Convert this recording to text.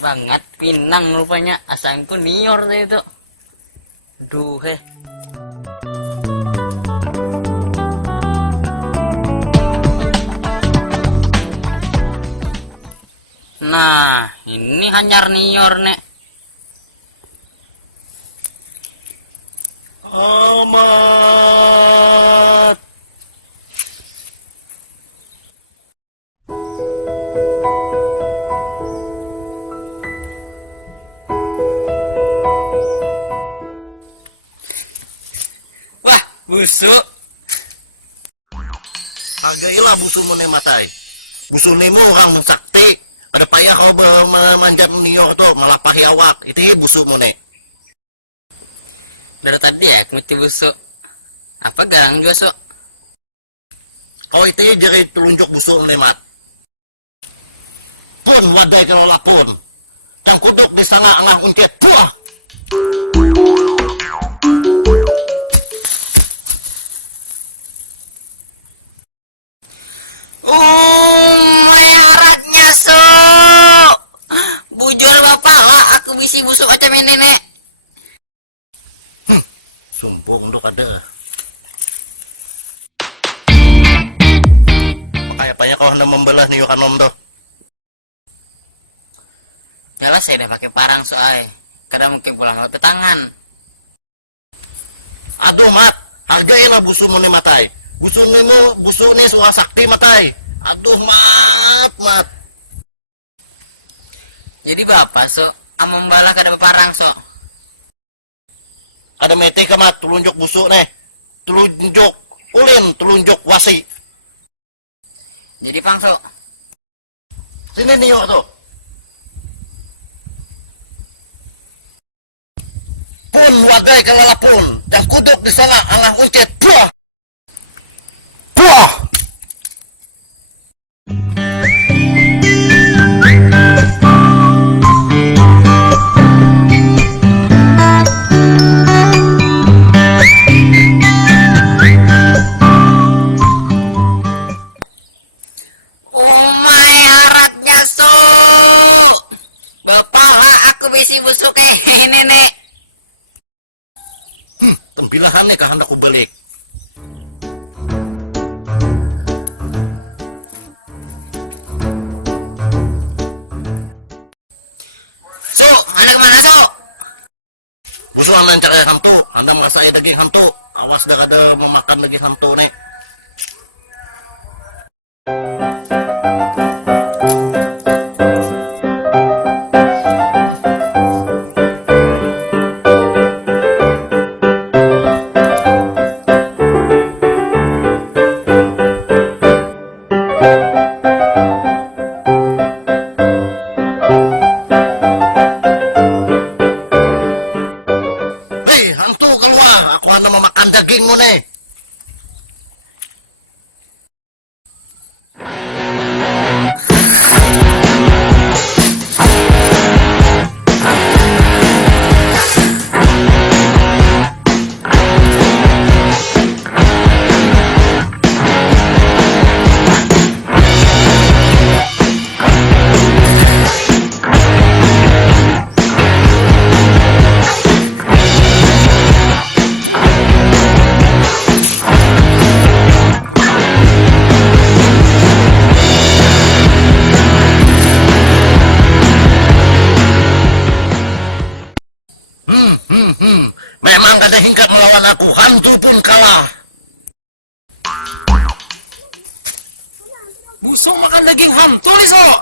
banget Pinang rupanya, asangku Nior deh itu. Duh Nah, ini hanyar Nior nek. Amat. Wah, busuk. Agailah busukmu ne matai. Busuk nemo orang sakti. Pada payah kau memanjat Nior tuh malah pakai awak. Itu ya busukmu ne. Dari tadi ya mesti busuk. Apa garang juga sok? Kau itu ya jadi telunjuk busuk ne mat. Pun wadai kelola pun. Yang kuduk di sana angah uncet. Puah. Meratnya sok. Bujur bapak lah, aku bisi busuk macam ini nek. Sumpah untuk ada. Makanya payah kau hendak membelah nih Yohanom tuh. Jelas saya udah pakai parang soalnya. Kadang mungkin pulang lewat tangan. Aduh mat, hargailah busukmu nih matai. Busuk nih soal sakti matai. Aduh mat. Jadi bapak sok, amang balah kada parang sok. Ada mete ke mat, telunjuk busuk nih. Telunjuk ulin, telunjuk wasi. Jadi pang sok. Sini nih yuk tuh. Pun wagai kalala pun, yang kuduk di sana angah ucet. Puah. Puah. Haratnya sok. Bapak lah aku bisi busuk ini nek. Tempilahannya kah hendak ku balik. Sok, anak mana sok? Busuk anda yang cari hantu, anda merasa daging hantu. Awas gak ada memakan daging hantu nek. Hei hantu keluar, aku hendak memakan dagingmu nek. Memang kada hingkat melawan aku, hantu pun kalah. Busuk makan daging hantu nih sok.